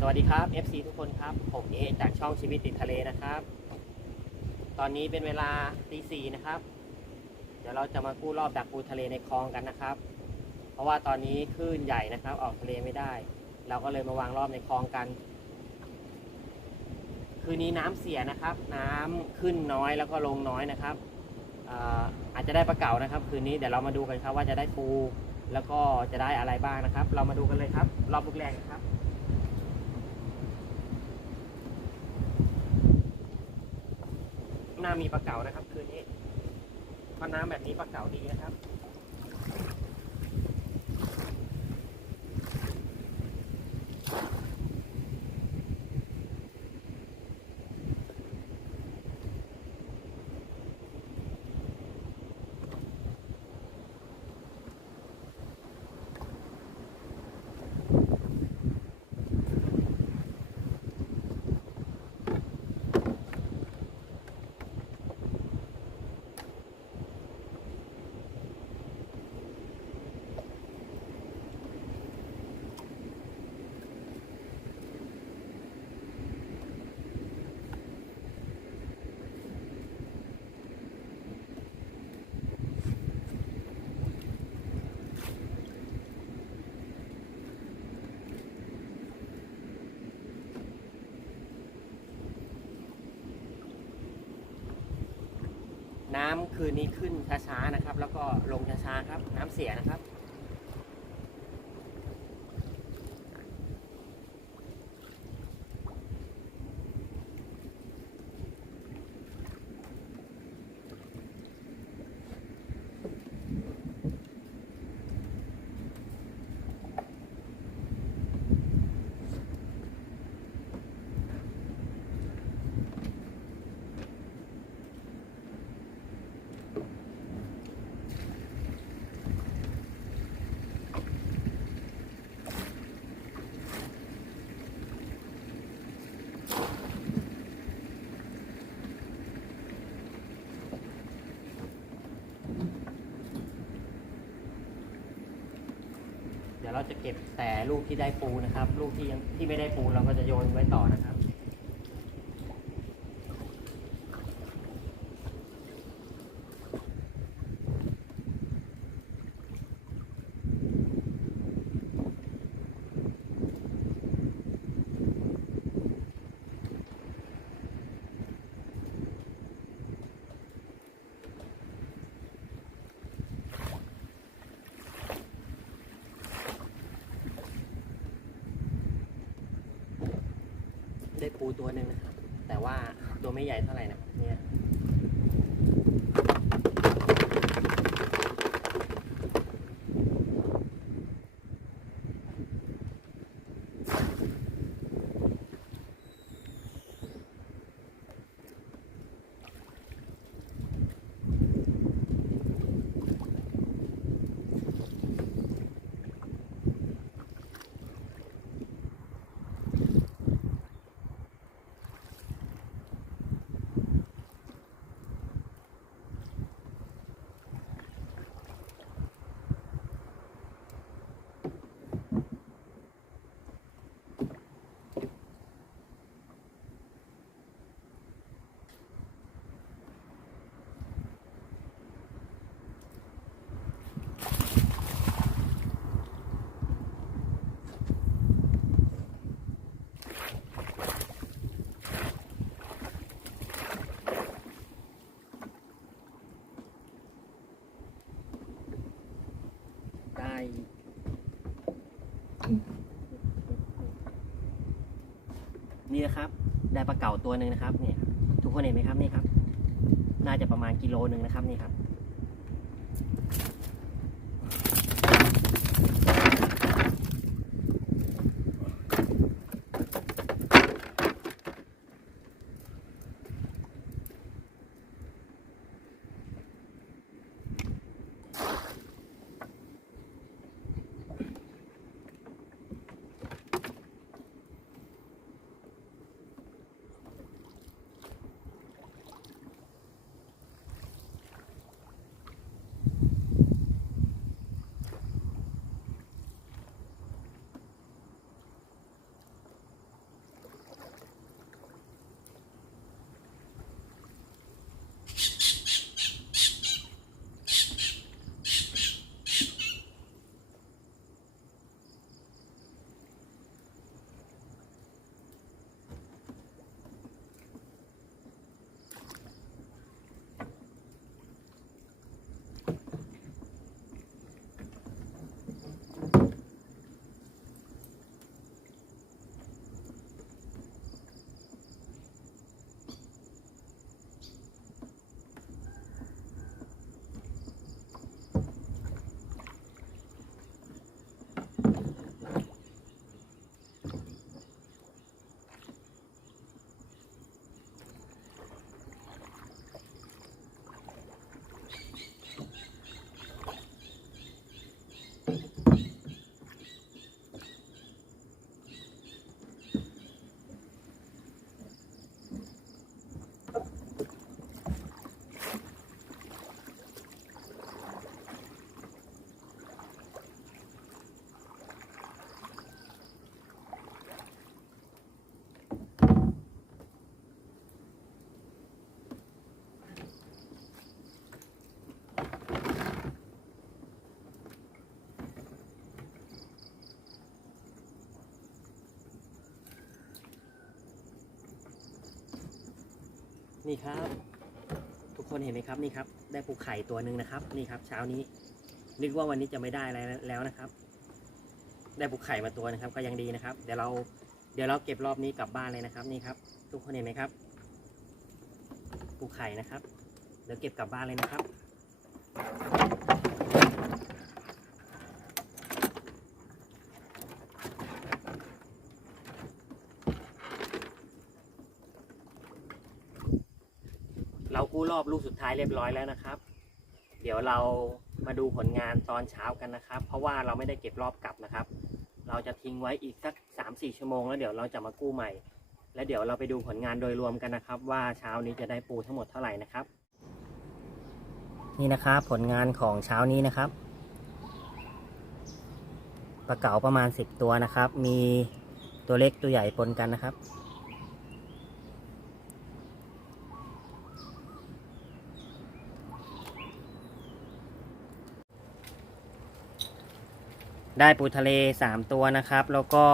สวัสดีครับ FC ทุกคนครับ ผมเอจากช่องชีวิตติดทะเลนะครับ ตอนนี้เป็นเวลาตีสี่นะครับ เดี๋ยวเราจะมากู้รอบดักปูทะเลในคลองกันนะครับ เพราะว่าตอนนี้คลื่นใหญ่นะครับ ออกทะเลไม่ได้ เราก็เลยมาวางรอบในคลองกัน คืนนี้น้ำเสียนะครับ น้ำขึ้นน้อยแล้วก็ลงน้อยนะครับอาอาจจะได้ปลาเก๋านะครับ คืนนี้เดี๋ยวเรามาดูกันครับว่าจะได้ปู แล้วก็จะได้อะไรบ้างนะครับ เรามาดูกันเลยครับ รอบลูกแรกนะครับ น่า มีปลาเก๋านะครับคืนนี้เพราะน้ำแบบนี้ปลาเก๋าดีนะครับ น้ำคืนนี้ขึ้นช้าๆนะครับ แล้วก็ลงช้าๆครับน้ำเสียนะครับ เราจะเก็บแต่ลูกที่ได้ปูนะครับ ลูกที่ยังที่ไม่ได้ปูเราก็จะโยนไว้ต่อนะครับ ได้ ปูตัวหนึ่งนะครับ แต่ว่าตัวไม่ใหญ่เท่าไหร่นะนี่ย ได้ นี่นะครับ ได้ปลาเก๋าตัวหนึ่งนะครับ เนี่ย ทุกคนเห็นไหมครับนี่ครับ น่าจะประมาณกิโลหนึ่งนะครับนี่ครับ นี่ครับ ทุกคนเห็นไหมครับนี่ครับ ได้ปูไข่ตัวหนึ่งนะครับ นี่ครับ เช้านี้ นึกว่าวันนี้จะไม่ได้อะไรแล้วนะครับ ได้ปูไข่มาตัวนะครับ ก็ยังดีนะครับ เดี๋ยวเราเดี๋ยวเราเก็บรอบนี้กลับบ้านเลยนะครับ นี่ครับ ทุกคนเห็นไหมครับปูไข่นะครับ เดี๋ยวเก็บกลับบ้านเลยนะครับ เรากู้รอบลูกสุดท้ายเรียบร้อยแล้วนะครับ เดี๋ยวเรามาดูผลงานตอนเช้ากันนะครับ เพราะว่าเราไม่ได้เก็บรอบกลับนะครับ เราจะทิ้งไว้อีกสักสามสี่ชั่วโมงแล้วเดี๋ยวเราจะมากู้ใหม่ แล้วเดี๋ยวเราไปดูผลงานโดยรวมกันนะครับ ว่าเช้านี้จะได้ปูทั้งหมดเท่าไหร่นะครับ นี่นะครับผลงานของเช้านี้นะครับปลาเก๋าประมาณสิบตัวนะครับ มีตัวเล็กตัวใหญ่ปนกันนะครับ ได้ปูทะเลสามตัวนะครับ แล้วก็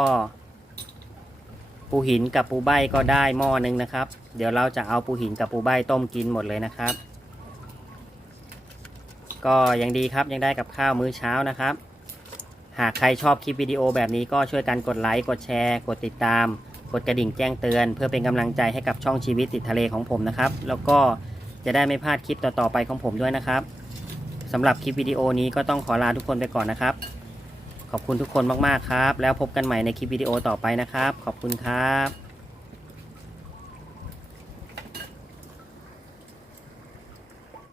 ปูหินกับปูใบก็ได้หม้อหนึ่งนะครับ เดี๋ยวเราจะเอาปูหินกับปูใบต้มกินหมดเลยนะครับ ก็ยังดีครับยังได้กับข้าวมื้อเช้านะครับ หากใครชอบคลิปวิดีโอแบบนี้ก็ช่วยกันกดไลค์กดแชร์กดติดตาม กดกระดิ่งแจ้งเตือน เพื่อเป็นกำลังใจให้กับช่องชีวิตติดทะเลของผมนะครับ แล้วก็จะได้ไม่พลาดคลิปต่อๆไปของผมด้วยนะครับสำหรับคลิปวิดีโอนี้ก็ต้องขอลาทุกคนไปก่อนนะครับ ขอบคุณทุกคนมาก ๆ ครับ แล้วพบกันใหม่ในคลิปวิดีโอต่อไปนะครับ ขอบคุณครับ